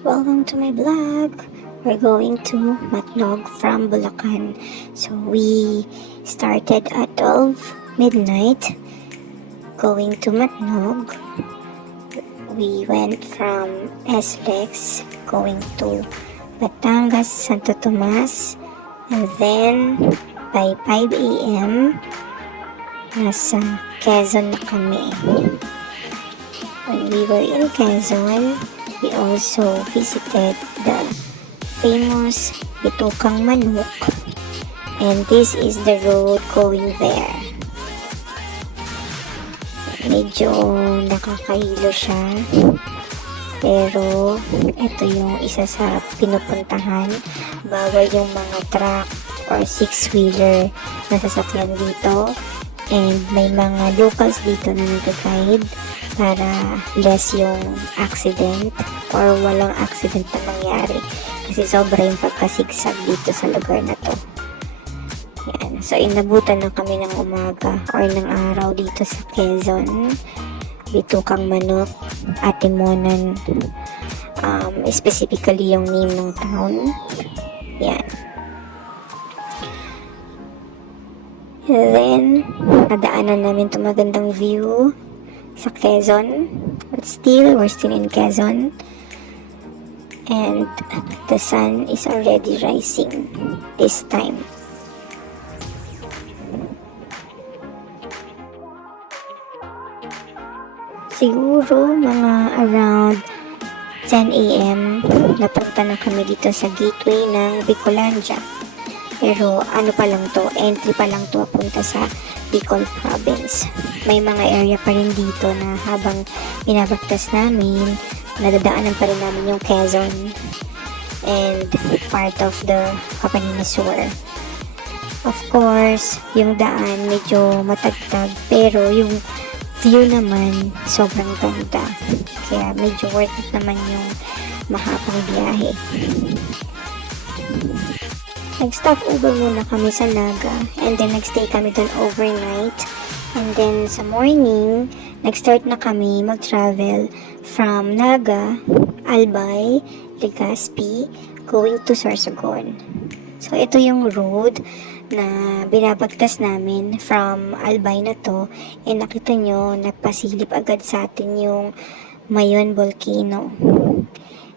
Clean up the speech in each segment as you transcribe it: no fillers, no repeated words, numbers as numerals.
Welcome to my vlog. We're going to Matnog from Bulacan. So we started at 12 midnight going to Matnog. We went from SLEX going to Batangas, Santo Tomas, and then by 5 a.m. nasa Quezon na kami. When we were in Quezon, we also visited the famous Bitukang Manok, and this is the road going there. Medyo nakakahilo siya, pero ito yung isa sa pinupuntahan. Bawal yung mga truck or six-wheeler na sasakyan dito, and may mga locals dito na nag-guide para less yung accident or walang accident na mangyari kasi sobra yung pagkasigsag dito sa lugar na to. Yan. So inabutan na kami ng umaga or ng araw dito sa Quezon. Bitukang Manok, Atimonan, specifically yung name ng town. Yan. And then nadaanan namin itong magandang view sa Quezon, but still we're still in Quezon, and the sun is already rising this time. Siguro mga around 10 a.m. napunta na kami dito sa gateway ng Bicolandia. Pero ano pa lang to, entry pa lang to punta sa Bicol Province. May mga area pa rin dito na habang binabagtas namin, nadadaanan pa rin namin yung Quezon and part of the Capanina Sur. Of course, yung daan medyo matagtag, pero yung view naman sobrang ganda. Kaya medyo worth it naman yung mahabang biyahe. Nag-stop over muna kami sa Naga, and then nagstay kami doon overnight, and then sa morning nag-start na kami mag-travel from Naga, Albay, Legazpi going to Sorsogon. So ito yung road na binabagtas namin from Albay na to, and nakita nyo napasilip agad sa atin yung Mayon Volcano.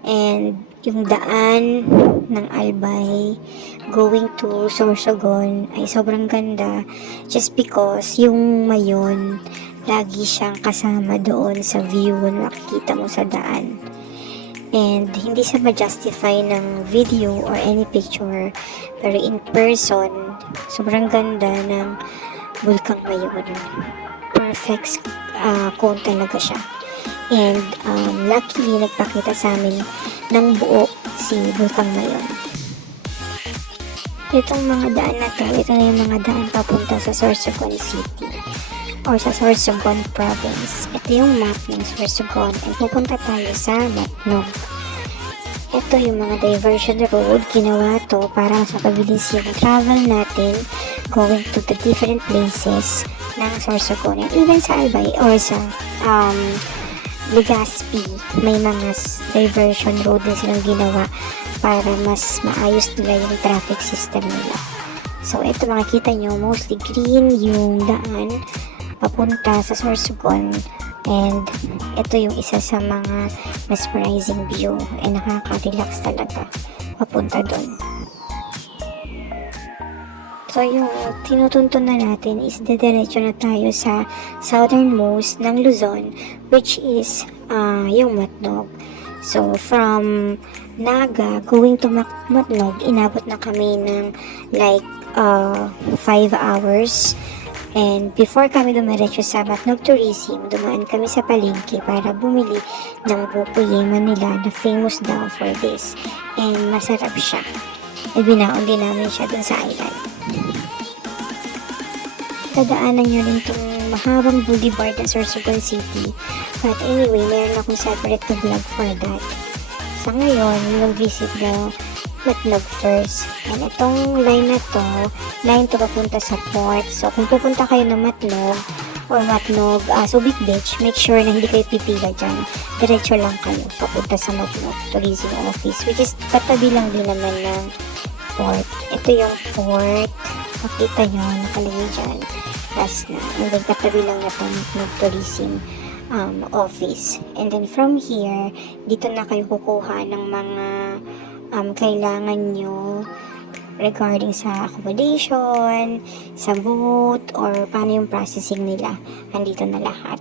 And yung daan ng Albay going to Sorsogon ay sobrang ganda just because yung Mayon lagi siyang kasama doon sa view na makikita mo sa daan. And hindi siya ma-justify ng video or any picture, pero in person sobrang ganda ng Bulkang Mayon. Perfect cone talaga siya. And luckily nagpakita sa amin ng buo si Bulkang Mayon. Itong mga daan na to, ito na yung mga daan papunta sa Sorsogon City or sa Sorsogon Province. Ito yung map ng Sorsogon, and pupunta tayo sa Matnog. Ito yung mga diversion road, ginawa to para mas mapabilis yung travel natin going to the different places ng Sorsogon. And even sa Albay or sa Legazpi, may mga diversion road din silang ginawa para mas maayos nila yung traffic system nila. So ito makikita nyo, mostly green yung daan papunta sa Sorsogon, and ito yung isa sa mga mesmerizing view, and nakaka-relax talaga papunta doon. So yung tinutuntun na natin is dediretso na tayo sa southernmost ng Luzon, which is yung Matnog. So from Naga going to Matnog, inabot na kami ng like 5 hours. And before kami dumiretso sa Matnog Tourism, dumaan kami sa palengke para bumili ng buko yema nila na famous daw for this. And masarap siya. E binaon din namin siya dun sa island. Dadaanan nyo rin itong mahabang boulevard ng Sorsogon City. But anyway, meron akong separate na vlog for that. Sa ngayon, we will visit the Matnog first. And itong line na to, line to papunta sa port. So kung pupunta kayo ng Matnog, or Matnog, Subic Beach, make sure na hindi kayo pipila dyan. Diretso lang kayo papunta sa Matnog Tourism Office, which is katabi lang din naman ng port. Ito yung port. Makita nyo, nakalagay dyan. Last na. And then katabi lang na Matnog Tourism Office. And then from here, dito na kayo kukuha ng mga kailangan nyo regarding sa accommodation, sa boat, or paano yung processing nila. Andito na lahat.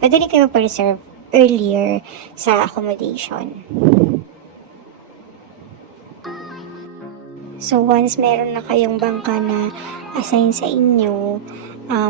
Pwede rin kayo mag-reserve earlier sa accommodation. So, once meron na kayong bangka na assign sa inyo,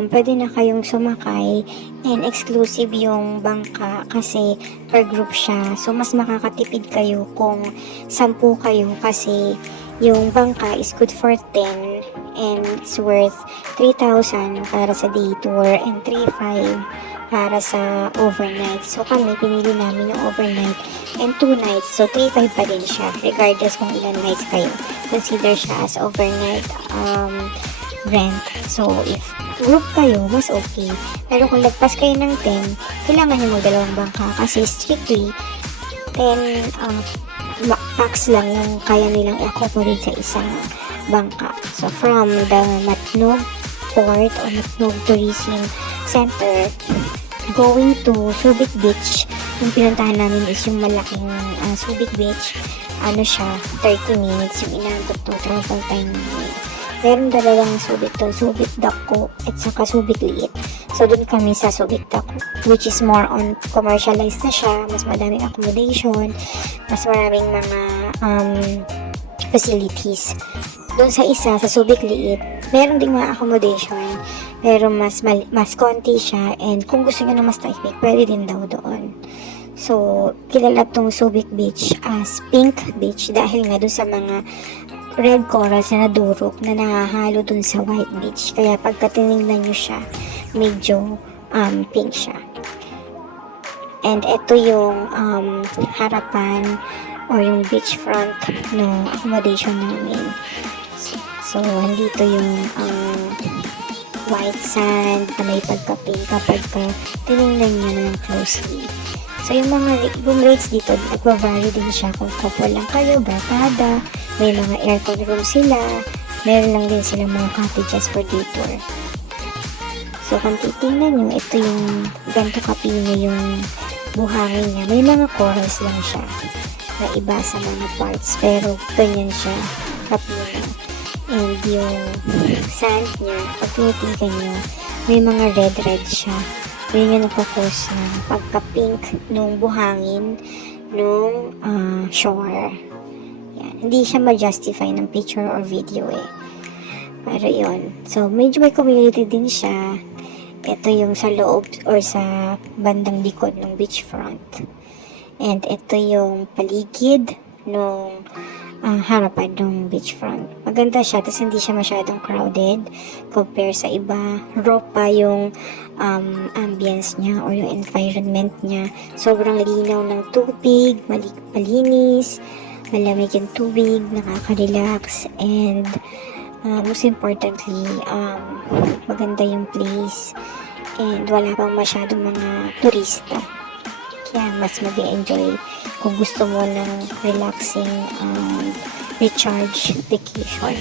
pwede na kayong sumakay, and exclusive yung bangka kasi per group siya. So, mas makakatipid kayo kung 10 kayo kasi yung bangka is good for 10 and it's worth 3,000 para sa day tour and 3,500 para sa overnight. So, kami, pinili namin yung overnight and 2 nights. So, 3,500 pa din siya regardless kung ilan nights kayo. Consider siya as overnight rent. So, if group kayo, mas okay. Pero kung lagpas kayo ng 10, kailangan nyo magdalawang bangka kasi strictly 10 packs lang yung kaya nilang i-accommodate sa isang bangka. So, from the Matnog Port or Matnog Tourism Center, going to Subic Beach, yung pinuntahan namin is yung malaking Subic Beach. Ano siya, 30 minutes yung inabot ng travel time namin. Meron dalawang Subic doon, Subic Dako at saka Subic Liit. So, doon kami sa Subic Dako, which is more on commercialized na siya, mas madaming accommodation, mas maraming mga facilities. Doon sa isa, sa Subic Liit, meron ding mga accommodation, pero mas konti siya, and kung gusto nyo na mas tahimik, pwede din daw doon. So, kilala tong Subic Beach as Pink Beach dahil nga doon sa mga red corals na nadurog na nahahalo dun sa white beach. Kaya pagka tinignan nyo siya, medyo pink siya. And ito yung harapan or yung beachfront ng accommodation namin. So, andito yung white sand na may pagka-pink kapag tinignan nyo na ng closely. So, yung mga room rates dito, nagpa-vary din siya kung couple lang kayo, barkada, may mga aircon room sila, meron lang din silang mga cottages for day tour. So, kung titingnan nyo, ito yung ganito kapino yung buhangin niya. May mga corals lang siya na iba sa mga parts, pero ganyan siya kapino. And yung sand niya, pag tinitigan nyo, may mga red siya. Yun yung nagkakos ng pagka-pink nung buhangin nung shore. Yan. Hindi siya ma-justify ng picture or video eh. Pero yun. So, medyo may community din siya. Ito yung sa loob or sa bandang likod ng beachfront. And ito yung paligid nung harapan ng beachfront. Maganda siya, tapos hindi siya masyadong crowded compare sa iba. Raw pa yung ambience niya or yung environment niya. Sobrang linaw ng tubig, malinis, malamig yung tubig, nakaka-relax, and most importantly, maganda yung place, and wala pang masyadong mga turista. Kaya mas mag-enjoy kung gusto mo ng relaxing recharge vacation.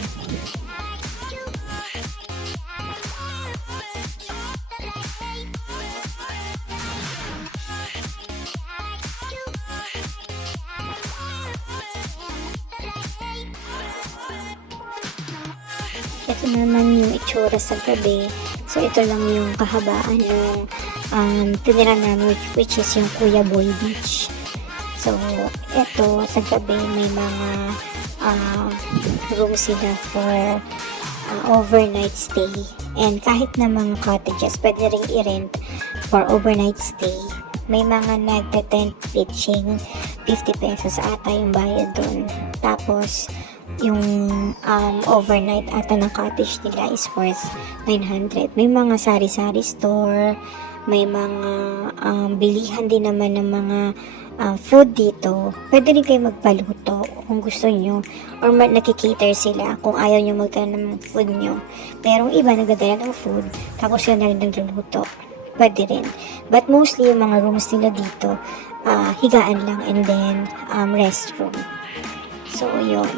Ito naman yung itsura sa gabi. So, ito lang yung kahabaan ng tinira namin, which is yung Kuya Boy Beach. So, ito sa gabi may mga rooms sila for overnight stay. And kahit na mga cottages, pwede rin i-rent for overnight stay. May mga nagte-tent pitching, 50 pesos ata yung bayad dun. Tapos, yung overnight ata ng cottage nila is worth 900. May mga sari-sari store, may mga bilihan din naman ng mga food dito. Pwede rin kayo magpaluto kung gusto nyo, or nakikater sila kung ayaw nyo magdala ng food nyo. Merong iba nagdadala ng food, tapos yun na rin nagluluto. pwede rin. But mostly, yung mga rooms nila dito, higaan lang and then restroom. So, yun.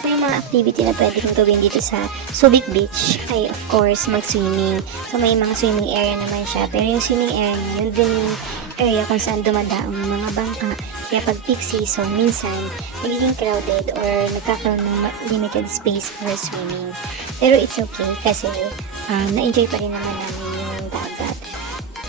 So, yung mga activity na pwede kong gawin dito sa Subic Beach ay, of course, mag-swimming. So, may mga swimming area naman siya. Pero yung swimming area niya, yun din yung area kung saan dumadaong mga bangka. Kaya pag peak season, minsan, nagiging crowded or nagkakaroon ng limited space for swimming. Pero it's okay kasi na-enjoy pa rin naman namin yung dagat.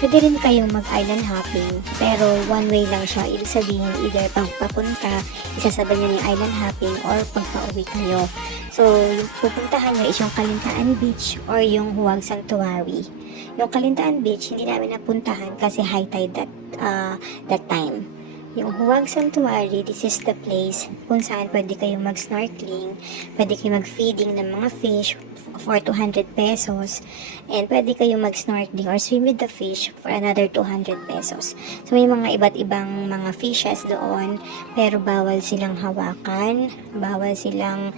Pwede rin kayong mag-island hopping, pero one way lang siya. Ibig sabihin, either pag papunta, isasabay nyo yung island hopping or pag pauwi kayo. So, yung pupuntahan nyo is yung Kalintaan Beach or yung Huwag Sanctuary. Yung Kalintaan Beach, hindi namin napuntahan kasi high tide that time. Yung Huwag Sanctuary, this is the place kung saan pwede kayong mag-snorkeling, pwede kayong mag-feeding ng mga fish for 200 pesos, and pwede kayong mag-snorkeling or swim with the fish for another 200 pesos. So, may mga iba't ibang mga fishes doon, pero bawal silang hawakan, bawal silang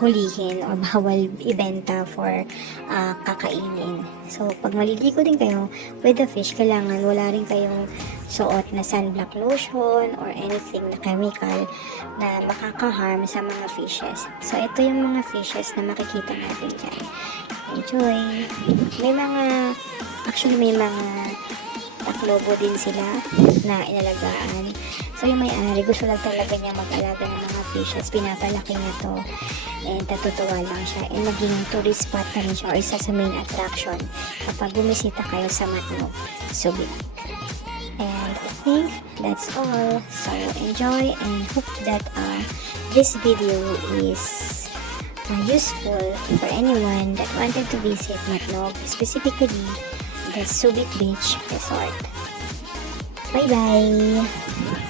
hulihin, or bawal ibenta for kakainin. So, pag maliligo din kayo with the fish, kailangan wala rin kayong suot na sunblock lotion or anything na chemical na makaka-harm sa mga fishes. So, ito yung mga fishes na makikita natin dyan. Enjoy! Actually may mga taklobo din sila na inalagaan. So, yung may-ari, gusto lang talaga niya mag-alaga ng mga fishes. Pinapalaki niya to. And natutuwa lang siya. And naging tourist spot na rin siya or isa sa main attraction kapag bumisita kayo sa Matno, Subic. And I think that's all. So enjoy and hope that this video is useful for anyone that wanted to visit Matnog, specifically the Subic Beach Resort. Bye bye!